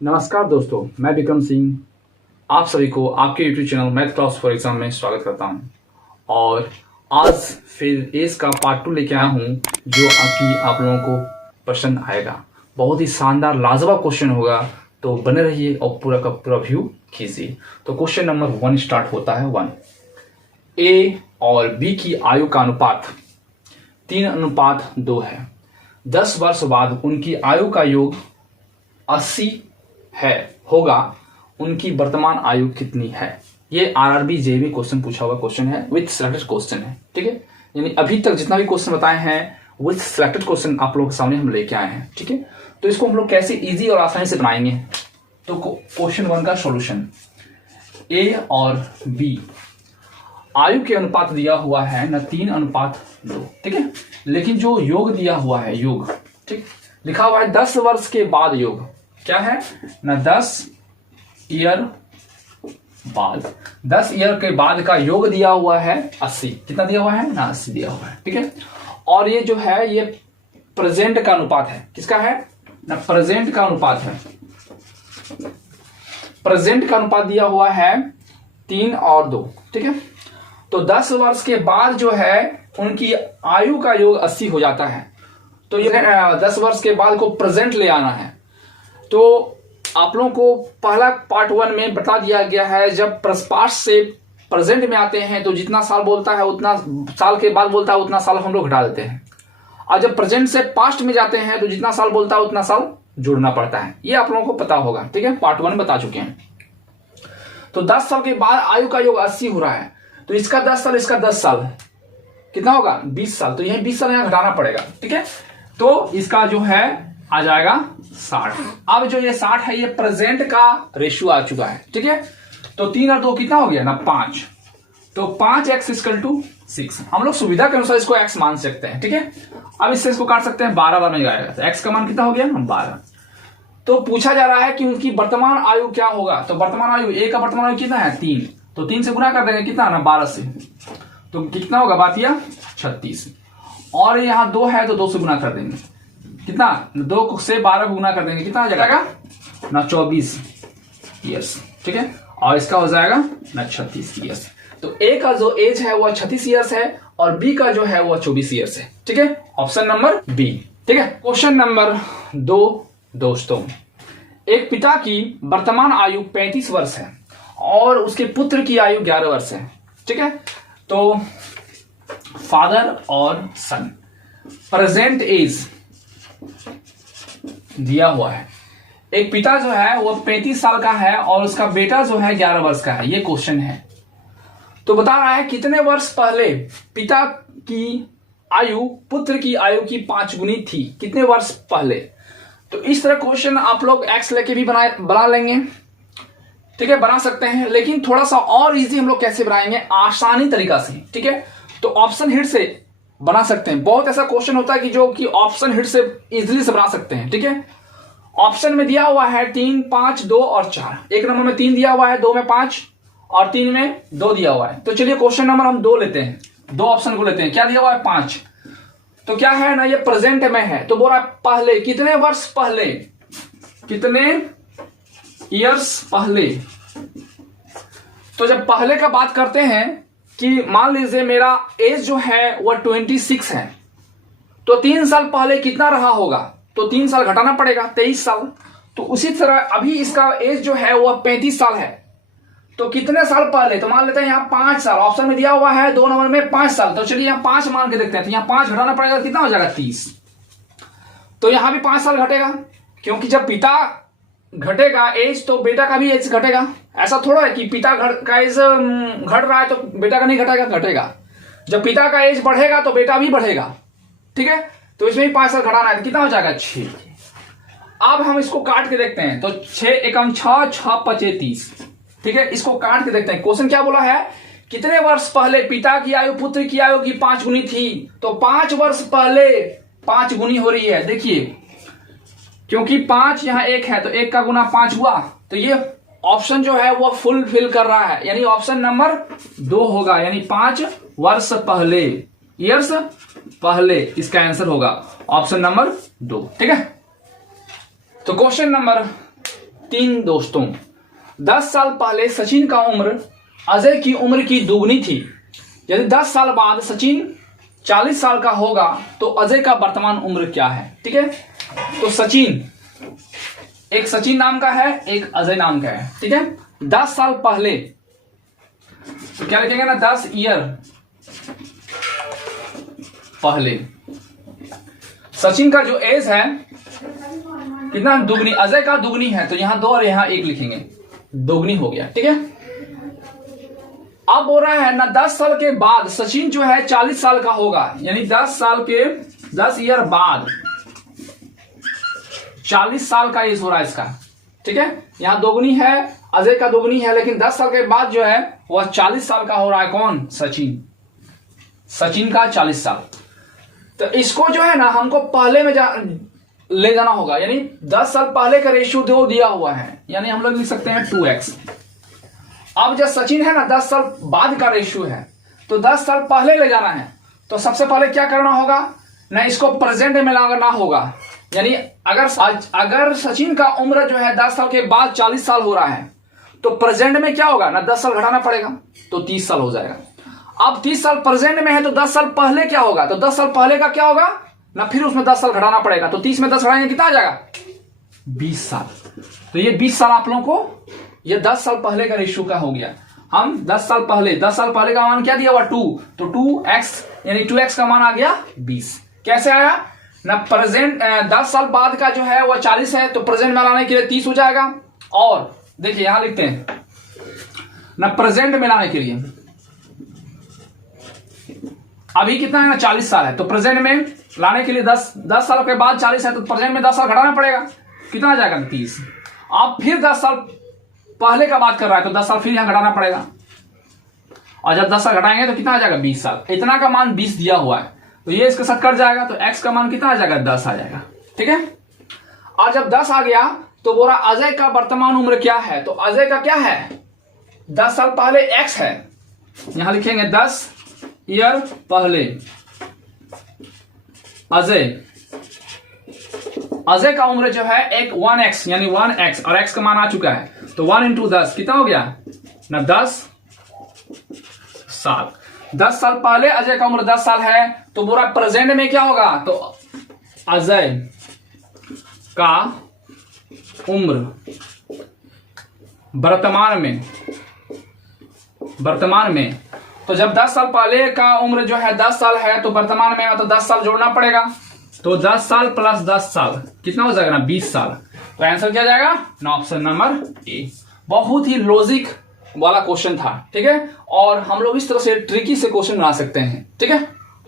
नमस्कार दोस्तों, मैं विक्रम सिंह आप सभी को आपके YouTube channel math class for exam में स्वागत करता हूं। और आज फिर एस का पार्ट 2 लेके आया हूं जो आप लोगों को पसंद आएगा। बहुत ही शानदार लाजवाब क्वेश्चन होगा, तो बने रहिए और पूरा का पूरा व्यू खींचिए। तो क्वेश्चन नंबर 1 स्टार्ट होता है। 1, ए और बी की आयु का अनुपात 3:2 है। 10 वर्ष बाद उनकी आयु का योग 80 होगा। उनकी वर्तमान आयु कितनी है? ये आरआरबी जेबी क्वेश्चन पूछा हुआ क्वेश्चन है, विथ सिलेक्टेड क्वेश्चन है। ठीक है, यानी अभी तक जितना भी क्वेश्चन बताए हैं विथ सिलेक्टेड क्वेश्चन आप लोगों के सामने हम लेके आए हैं। ठीक है, तो इसको हम लोग कैसे इजी और आसानी से बनाएंगे। तो क्वेश्चन 1 का सॉल्यूशन, ए और बी आयु के अनुपात दिया हुआ है ना 3:2। ठीक है, लेकिन जो योग दिया हुआ है, योग ठीक लिखा हुआ है 10 वर्ष के बाद योग क्या है ना 10 ईयर बाद। 10 ईयर के बाद का योग दिया हुआ है 80। कितना दिया हुआ है ना 80 दिया हुआ है। ठीक है, और ये जो है ये प्रेजेंट का अनुपात है। किसका है ना प्रेजेंट का अनुपात है। प्रेजेंट का अनुपात दिया हुआ है 3:2। ठीक है, तो 10 वर्ष के बाद जो है उनकी आयु का योग 80 हो जाता है। तो ये 10 वर्ष के बाद को प्रेजेंट ले आना है। तो आप लोगों को पहला पार्ट 1 में बता दिया गया है, जब पास्ट से प्रेजेंट में आते हैं तो जितना साल बोलता है उतना साल के बाद बोलता है उतना साल हम लोग घटा देते हैं, और जब प्रेजेंट से पास्ट में जाते हैं तो जितना साल बोलता है उतना साल जोड़ना पड़ता है। ये आप लोगों को पता होगा। ठीक है, पार्ट 1 में बता चुके हैं। तो 10 साल के बाद आयु का योग 80 हो रहा है, तो इसका 10 साल इसका 10 साल कितना होगा 20 साल। तो यही 20 साल यहां घटाना पड़ेगा। ठीक है, तो इसका जो है आ जाएगा 60। अब जो ये 60 है ये प्रेजेंट का रेशियो आ चुका है। ठीक है, तो 3 और 2 कितना हो गया ना 5। तो 5x = 6। हम लोग सुविधा के अनुसार इसको x मान सकते हैं। ठीक है, अब इससे इसको काट सकते हैं, 12 में जाएगा। तो x का मान कितना हो गया 12। तो पूछा जा रहा है कि उनकी वर्तमान आयु क्या होगा। तो वर्तमान आयु a का वर्तमान आयु कितना है 3, तो 3 से गुना कर देंगे कितना ना 12 से, तो कितना होगा बातिया 36। और यहाँ 2 है तो 2 से गुना कर देंगे कितना 2 से 12 गुना कर देंगे कितना हो जाएगा ना 24 ईयर्स। ठीक है, और इसका हो जाएगा ना 36 ईयर्स। तो ए का जो एज है वो 36 ईयर्स है और बी का जो है वो 24 ईयर्स है। ठीक है, ऑप्शन नंबर बी। ठीक है, क्वेश्चन नंबर 2 दोस्तों, एक पिता की वर्तमान आयु 35 वर्ष है और उसके पुत्र की आयु 11 वर्ष है। ठीक है, तो फादर और सन प्रेजेंट एज दिया हुआ है। एक पिता जो है वो 35 साल का है और उसका बेटा जो है 11 वर्ष का है। ये क्वेश्चन है। तो बता रहा है कितने वर्ष पहले पिता की आयु पुत्र की आयु की 5 गुनी थी, कितने वर्ष पहले। तो इस तरह क्वेश्चन आप लोग एक्स लेके भी बना लेंगे। ठीक है, बना सकते हैं, लेकिन थोड़ा सा और इजी हम लोग कैसे बनाएंगे आसानी तरीका से। ठीक है, तो ऑप्शन हिट से बना सकते हैं। बहुत ऐसा क्वेश्चन होता है कि जो कि ऑप्शन हिट से इजीली से बना सकते हैं। ठीक है, ऑप्शन में दिया हुआ है 3, 5, 2 और 4। एक नंबर में 3 दिया हुआ है, 2 में 5 और 3 में 2 दिया हुआ है। तो चलिए क्वेश्चन नंबर हम 2 लेते हैं, 2 ऑप्शन को लेते हैं। क्या दिया हुआ है 5, तो क्या है ना ये प्रेजेंट में है, तो बोल रहा है पहले कितने वर्ष पहले, कितने ईयर्स पहले। तो जब पहले का बात करते हैं कि मान लीजिए मेरा एज जो है वह 26 है, तो 3 साल पहले कितना रहा होगा, तो 3 साल घटाना पड़ेगा 23 साल। तो उसी तरह अभी इसका एज जो है वह 35 साल है, तो कितने साल पहले, तो मान लेते हैं यहाँ 5 साल। ऑप्शन में दिया हुआ है 2 नंबर में 5 साल, तो चलिए यहाँ 5 मान के देखते हैं। तो यहाँ 5 घटाना पड़ेगा, कितना हो जाएगा 30। तो यहां भी 5 साल घटेगा, क्योंकि जब पिता घटेगा एज तो बेटा का भी एज घटेगा। ऐसा थोड़ा है कि पिता का एज घट रहा है तो बेटा का नहीं घटेगा, घटेगा। जब पिता का एज बढ़ेगा तो बेटा भी बढ़ेगा। ठीक है, तो इसमें भी 5 साल घटाना है, तो कितना हो जाएगा 6। अब हम इसको काट के देखते हैं, तो 6 एकम 6, 6 पचे 30। ठीक है, इसको काट के देखते हैं। क्वेश्चन क्या बोला है, कितने वर्ष पहले पिता की आयु पुत्र की आयु की 5 गुनी थी। तो 5 वर्ष पहले 5 गुनी हो रही है। देखिए, क्योंकि 5 यहां 1 है तो 1 का गुना 5 हुआ, तो ये ऑप्शन जो है वो फुलफिल कर रहा है, यानी ऑप्शन नंबर 2 होगा, यानी 5 वर्ष पहले, ईयर्स पहले इसका आंसर होगा ऑप्शन नंबर 2। ठीक है, तो क्वेश्चन नंबर तीन दोस्तों। 10 साल पहले सचिन का उम्र अजय की उम्र की दुगनी थी। यदि 10 साल बाद सचिन 40 साल का होगा तो अजय का वर्तमान उम्र क्या है? ठीक है, तो सचिन, एक सचिन नाम का है, एक अजय नाम का है। ठीक है, 10 साल पहले तो क्या लिखेंगे ना, 10 ईयर पहले सचिन का जो एज है कितना, दुगनी, अजय का दुगनी है, तो यहां 2 और यहां 1 लिखेंगे, दोगुनी हो गया। ठीक है, अब हो रहा है ना 10 साल के बाद सचिन जो है 40 साल का होगा, यानी 10 साल के 10 ईयर बाद 40 साल का एज हो रहा है इसका। ठीक है, यहां दोगुनी है, अजय का दोगुनी है, लेकिन 10 साल के बाद जो है वह 40 साल का हो रहा है। कौन? सचिन। सचिन का 40 साल। तो इसको जो है ना हमको पहले में ले जाना होगा, यानी 10 साल पहले का रेशियो 2 दिया हुआ है, यानी हम लोग लिख सकते हैं 2x। अब जब सचिन है ना 10 साल बाद का रेशियो है, तो 10 साल पहले ले जाना है, तो सबसे पहले क्या करना होगा ना, इसको प्रेजेंट में लाना होगा। यानी अगर सचिन का उम्र जो है 10 साल के बाद 40 साल हो रहा है, तो प्रेजेंट में क्या होगा ना, 10 साल घटाना पड़ेगा, तो 30 साल हो जाएगा। अब 30 साल प्रेजेंट में है, तो 10 साल पहले क्या होगा, तो 10 साल पहले का क्या होगा ना, फिर उसमें 10 साल घटाना पड़ेगा, तो 30 में 10 घटाएंगे कितना आ जाएगा, 20 साल। तो ये 20 साल आप लोगों को, ये 10 साल पहले का रेशियो का हो गया। हम 10 साल पहले का मान क्या दिया हुआ, 2, तो 2x यानी 2x का मान आ गया 20। कैसे आया ना, प्रेजेंट 10 साल बाद का जो है वह 40 है, तो प्रेजेंट में लाने के लिए 30 हो जाएगा। और देखिए यहां लिखते हैं ना, प्रेजेंट में लाने के लिए अभी कितना है ना, 40 साल है, तो प्रेजेंट में लाने के लिए 10 साल के बाद 40 है, तो प्रेजेंट में 10 साल घटाना पड़ेगा, कितना आ जाएगा 30। अब फिर 10 साल पहले का बात कर रहा है, तो 10 साल फिर यहां घटाना पड़ेगा, और जब 10 साल घटाएंगे तो कितना आ जाएगा 20 साल। इतना का मान 20 दिया हुआ है, तो ये इसके साथ कट जाएगा, तो x का मान कितना आ जाएगा, 10 आ जाएगा। ठीक है, और जब 10 आ गया तो बोला अजय का वर्तमान उम्र क्या है, तो अजय का क्या है, 10 साल पहले x है, यहां लिखेंगे 10 ईयर पहले अजय का उम्र जो है एक 1x यानी 1x, और x का मान आ चुका है, तो 1 × 10 कितना हो गया ना, 10 साल। 10 साल पहले अजय का उम्र 10 साल है, तो पूरा प्रेजेंट में क्या होगा, तो अजय का उम्र वर्तमान में तो जब 10 साल पहले का उम्र जो है 10 साल है, तो वर्तमान में मतलब 10 साल जोड़ना पड़ेगा, तो 10 साल प्लस 10 साल कितना हो जाएगा ना, 20 साल। तो आंसर क्या जाएगा ना, ऑप्शन नंबर ए। बहुत ही लॉजिक वाला क्वेश्चन था। ठीक है, और हम लोग इस तरह से ट्रिकी से क्वेश्चन बना सकते हैं। ठीक है,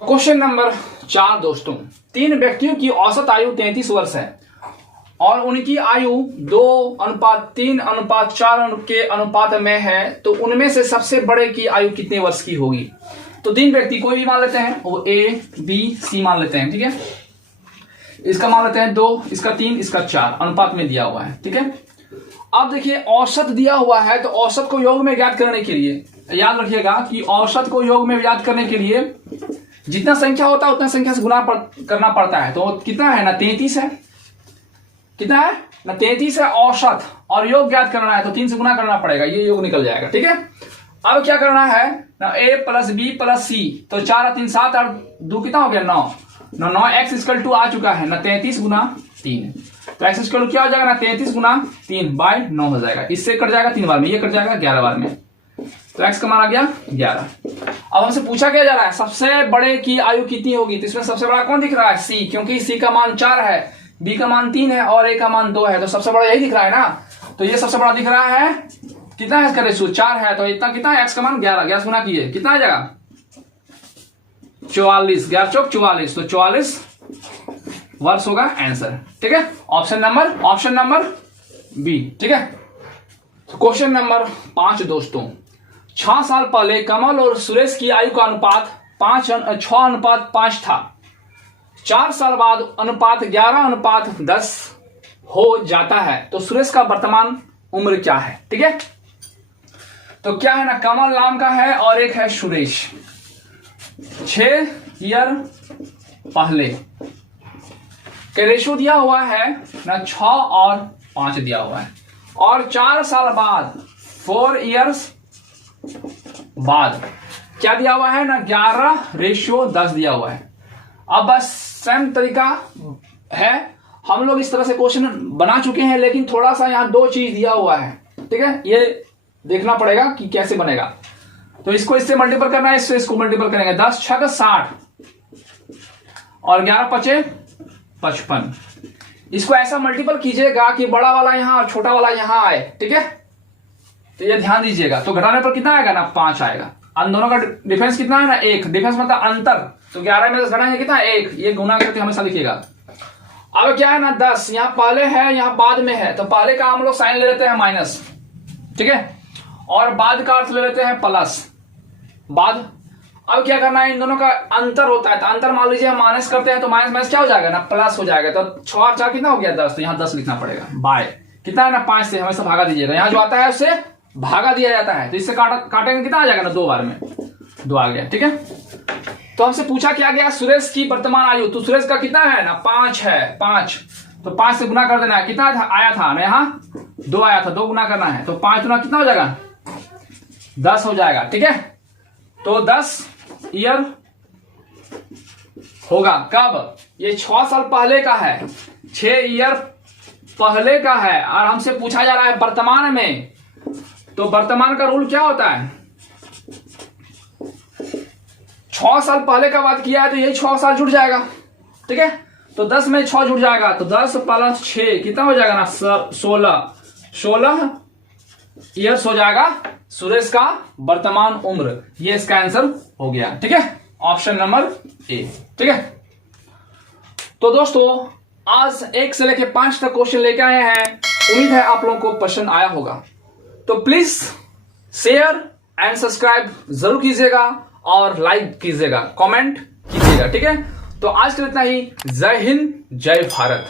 क्वेश्चन नंबर 4 दोस्तों, 3 व्यक्तियों की औसत आयु 33 वर्ष है और उनकी आयु 2:3:4 के अनुपात में है, तो उनमें से सबसे बड़े की आयु कितने वर्ष की होगी। तो 3 व्यक्ति कोई भी मान लेते हैं, वो ए बी सी मान लेते हैं। ठीक है, इसका मान लेते हैं 2, इसका 3, इसका 4 अनुपात में दिया हुआ है। ठीक है, अब देखिए औसत दिया हुआ है, तो औसत को योग में ज्ञात करने के लिए याद रखिएगा कि औसत को योग में ज्ञात करने के लिए जितना संख्या होता है उतना संख्या से गुना करना पड़ता है। तो कितना है ना, 33 है, कितना है ना 33 है औसत, और योग ज्ञात करना है तो 3 से गुना करना पड़ेगा, ये योग निकल जाएगा। ठीक है, अब क्या करना है ना, a प्लस बी प्लस सी, तो 4 और 3 7 और 2 कितना हो गया 9 9x आ चुका है ना 33 गुना 3, तो x क्या हो जाएगा ना 33 गुना 3/9 हो जाएगा। इससे कट जाएगा 3 बार में, ये कट जाएगा 11 बार में, तो x का मान आ गया 11। अब हमसे पूछा क्या जा रहा है, सबसे बड़े की आयु कितनी होगी, तो इसमें सबसे बड़ा कौन दिख रहा है, c, क्योंकि c का मान 4 है, b का मान 3 है और a का मान 2 है, तो सबसे बड़ा यही दिख रहा है ना, तो ये सबसे बड़ा दिख रहा है। कितना है इसका रेशियो 4 है, तो इतना कितना है, x का मान 11 गुना किए कितना आ जाएगा 44, 11 चौक 44, तो 44 वर्ष होगा आंसर। ठीक है, ऑप्शन नंबर बी। ठीक है, क्वेश्चन नंबर 5 दोस्तों, 6 साल पहले कमल और सुरेश की आयु का अनुपात 6:5 था। 4 साल बाद अनुपात 11:10 हो जाता है, तो सुरेश का वर्तमान उम्र क्या है। ठीक है, तो क्या है ना, कमल नाम का है और एक है सुरेश। 6 ईयर पहले के रेशियो दिया हुआ है ना 6 और 5 दिया हुआ है, और 4 साल बाद 4 इयर्स बाद क्या दिया हुआ है ना, 11:10 दिया हुआ है। अब बस सेम तरीका है, हम लोग इस तरह से क्वेश्चन बना चुके हैं, लेकिन थोड़ा सा यहाँ 2 चीज दिया हुआ है, ठीक है, ये देखना पड़ेगा कि कैसे बनेगा। तो इसको इससे मल्टीपल करना है, इसको मल्टीपल करेंगे। 10 6 60 और 11 5 55। इसको ऐसा मल्टीपल कीजिएगा कि बड़ा वाला यहां और छोटा वाला यहां आए, ठीक है। तो ये ध्यान दीजिएगा। तो घटाने पर कितना आएगा ना, 5 आएगा। अन दोनों का डिफरेंस कितना है ना, 1। डिफरेंस मतलब अंतर। तो 11 में 10 घटाएंगे कितना, 1। ये गुना करके हमेशा लिखिएगा। अब क्या है ना, 10 यहां पहले है, यहां बाद में है, तो पहले का हम लोग साइन ले लेते हैं माइनस, ठीक है, और बाद का अर्थ ले लेते हैं प्लस, बाद। अब क्या करना है, इन दोनों का अंतर होता है, तो अंतर मान लीजिए हम माइनस करते हैं, तो माइनस माइनस क्या हो जाएगा ना, प्लस हो जाएगा। तो 6 और 4 कितना हो गया, 10। तो यहाँ 10 लिखना पड़ेगा, बाय कितना है ना, 5 से हमेशा भागा दीजिएगा। यहाँ जो आता है उससे भागा दिया जाता है, तो इससे काटेंगे कितना आ जाएगा ना, 2 बार में 2 आ गया, ठीक है। तो हमसे पूछा क्या गया, सुरेश की वर्तमान आयु। तो सुरेश का कितना है ना, 5 है, 5। तो 5 से गुना कर देना है, कितना था, आया था ना, यहाँ 2 आया था, 2 गुना करना है, तो 5 गुना कितना हो जाएगा, 10 हो जाएगा, ठीक है। तो 10 ईयर होगा कब, ये 6 साल पहले का है, 6 ईयर पहले का है, और हमसे पूछा जा रहा है वर्तमान में। तो वर्तमान का रूल क्या होता है, 6 साल पहले का बात किया है, तो यही 6 साल जुड़ जाएगा, ठीक है। तो 10 में 6 जुड़ जाएगा, तो 10 + 6 कितना हो जाएगा ना, 16 ईयर्स हो जाएगा सुरेश का वर्तमान उम्र। ये इसका आंसर हो गया, ठीक है, ऑप्शन नंबर ए, ठीक है। तो दोस्तों आज 1 से लेकर 5 तक क्वेश्चन लेके आए हैं। उम्मीद है आप लोगों को पसंद आया होगा। तो प्लीज शेयर एंड सब्सक्राइब जरूर कीजिएगा और लाइक कीजिएगा, कमेंट कीजिएगा, ठीक है। तो आज के लिए इतना ही। जय हिंद, जय भारत।